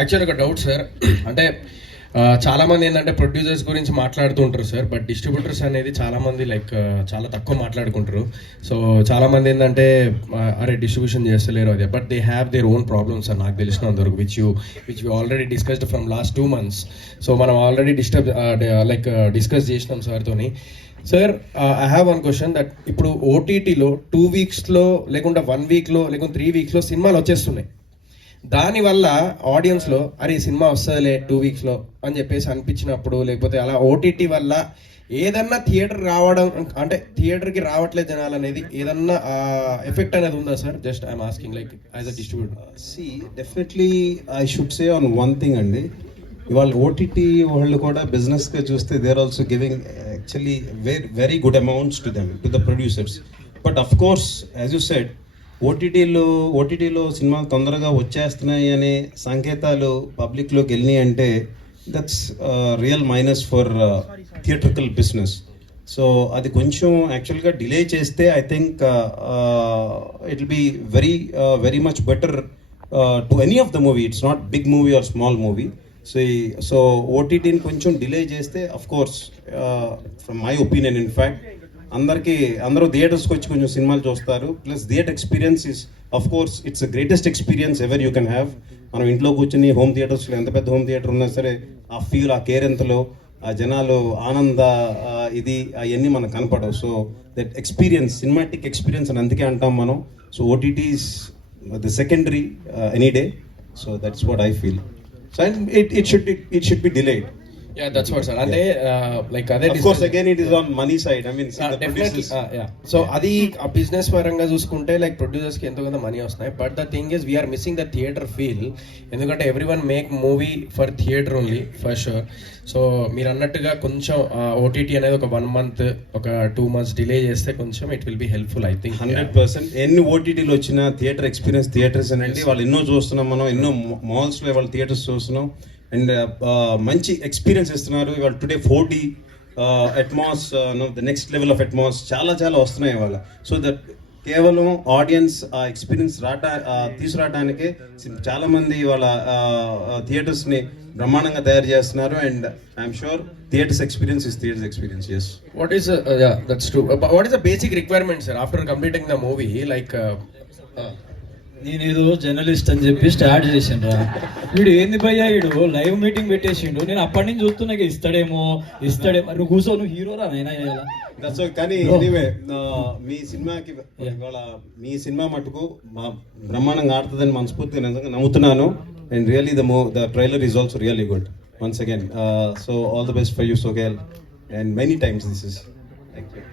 Actual ఒక doubt sir. అంటే చాలా మంది ఏంటంటే ప్రొడ్యూసర్స్ గురించి మాట్లాడుతూ ఉంటారు సార్, బట్ డిస్ట్రిబ్యూటర్స్ అనేది చాలా మంది లైక్ చాలా తక్కువ మాట్లాడుకుంటారు. సో చాలా మంది ఏంటంటే అరే డిస్ట్రిబ్యూషన్ చేస్తలేరు అది, but they have their own problems sir నాకు తెలిసినంతవరకు, which you already discussed from last 2 months. So మనం ఆల్రెడీ డిస్కస్ చేసినాం సార్తోని. Sir I have one question that ఇప్పుడు ఓటీటీలో 2 weeksలో లేకుంటే 1 weekలో లేకుంటే 3 weeksలో సినిమాలు వచ్చేస్తున్నాయి. దానివల్ల ఆడియన్స్లో అరే ఈ సినిమా వస్తుందిలే 2 weeksలో అని చెప్పేసి అనిపించినప్పుడు, లేకపోతే అలా ఓటీటీ వల్ల ఏదన్నా థియేటర్ రావడం అంటే థియేటర్కి రావట్లేదు జనాలు అనేది ఏదన్నా ఎఫెక్ట్ అనేది ఉందా sir? Just I'm asking like as a distributor. See definitely I should say on one thing అండి, ఇవాళ ఓటీటీ వాళ్ళు కూడా బిజినెస్గా చూస్తే they are also giving actually very good amounts to them, to the producers. But of course as you said ఓటీటీలో సినిమాలు తొందరగా వచ్చేస్తున్నాయి అనే సంకేతాలు పబ్లిక్లోకి వెళ్ళినాయి అంటే that's real minus for theatrical business. So అది కొంచెం యాక్చువల్గా డిలే చేస్తే I think it will be very much better to any of the movie. It's not big movie or small movie. So ఓటీటీని కొంచెం డిలే చేస్తే of course from my opinion in fact అందరూ థియేటర్స్కి వచ్చి కొంచెం సినిమాలు చూస్తారు. Plus theatre experience is of course it's the greatest experience ever you can have. మనం ఇంట్లో కూర్చొని హోమ్ థియేటర్స్లో ఎంత పెద్ద హోమ్ థియేటర్ ఉన్నా సరే ఆ ఫీల్, ఆ కేర్ ఎంతలో, ఆ జనాలు ఆనంద ఇది అవన్నీ మనకు కనపడవు. So that experience, cinematic experience అని అందుకే అంటాం మనం. So OTTs the secondary any day. So that's what I feel. So and it should be delayed. Yeah, that's what sir. అంటే లైక్ అదే of course again it is on money side. I mean the producers. So అది ఆ business పరంగా చూసుకుంటే like producers కి ఎంతో కొంత money వస్తున్నాయి. But the thing is we are missing the theatre feel. ఎందుకంటే everyone make movie for theatre only for sure. So మీరు అన్నట్టుగా కొంచెం ఓటీటీ అనేది ఒక 1 month ఒక 2 months డిలే చేస్తే కొంచెం it will be helpful I think. 100%. ఎన్ని ఓటీటీలు వచ్చినా థియేటర్ ఎక్స్పీరియన్స్ థియేటర్స్ అనండి. వాళ్ళు ఎన్నో చూస్తున్నాం, మనం ఎన్నో మాల్స్లో వాళ్ళ థియేటర్స్ చూస్తున్నాం అండ్ మంచి ఎక్స్పీరియన్స్ ఇస్తున్నారు. ఇవాళ today 4D Atmos, the next level of Atmos చాలా వస్తున్నాయి ఇవాళ. సో దట్ కేవలం ఆడియన్స్ ఆ ఎక్స్పీరియన్స్ తీసుకురావడానికే చాలామంది ఇవాళ థియేటర్స్ని బ్రహ్మాండంగా తయారు చేస్తున్నారు. And I'm sure theatres experience is theatres experience. Yes, what is that's true. What is the basic requirement sir after completing the movie? Like నేనేదో జర్నలిస్ట్ అని చెప్పి స్టార్ట్ చేసిండ్రా, వీడు ఏంది భయ్యా, వీడు లైవ్ మీటింగ్ పెట్టేసిండు. నేను అప్పటి నుంచి చూస్తున్నా ఇస్తాడేమో నువ్వు కూర్చో, నువ్వు హీరోరా నైనా. కానీ ఎనీవే మీ సినిమాకి ఇవాళ మీ సినిమా మటుకు బ్రహ్మాండంగా ఆడుతుందని మనస్ఫూర్తిగా నమ్ముతున్నాను. And really the trailer is also really good once again. So all the best for you Sohel and many times this is. Thank you.